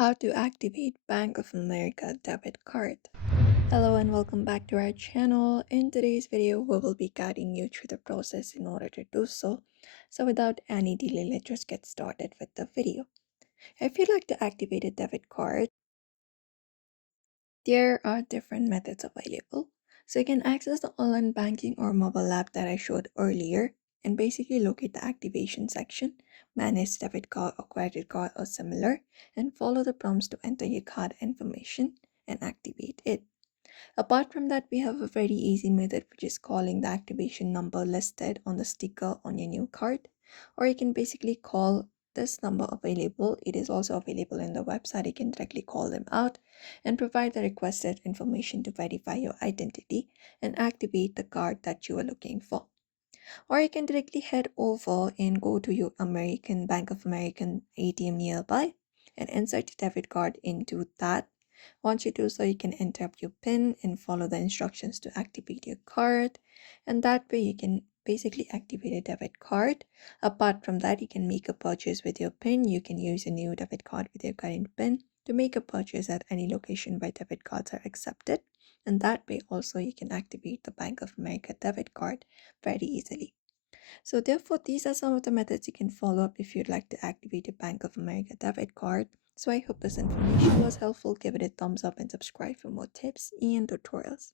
How to activate Bank of America debit card. Hello and welcome back to our channel. In today's video, we will be guiding you through the process in order to do so. So without any delay, let's just get started with the video. If you'd like to activate a debit card, there are different methods available. So you can access the online banking or mobile app that I showed earlier and basically locate the activation section, manage debit card or credit card or similar, and follow the prompts to enter your card information and activate it. Apart from that, we have a very easy method which is calling the activation number listed on the sticker on your new card, or you can basically call this number available. It is also available in the website. You can directly call them out and provide the requested information to verify your identity and activate the card that you are looking for. Or you can directly head over and go to your American Bank of American ATM nearby and insert your debit card into that. Once you do so, you can enter up your PIN and follow the instructions to activate your card. And that way you can basically activate a debit card. Apart from that, you can make a purchase with your PIN. You can use a new debit card with your current PIN to make a purchase at any location where debit cards are accepted. And that way also you can activate the Bank of America debit card very easily. So therefore, these are some of the methods you can follow up if you'd like to activate a Bank of America debit card. So I hope this information was helpful. Give it a thumbs up and subscribe for more tips and tutorials.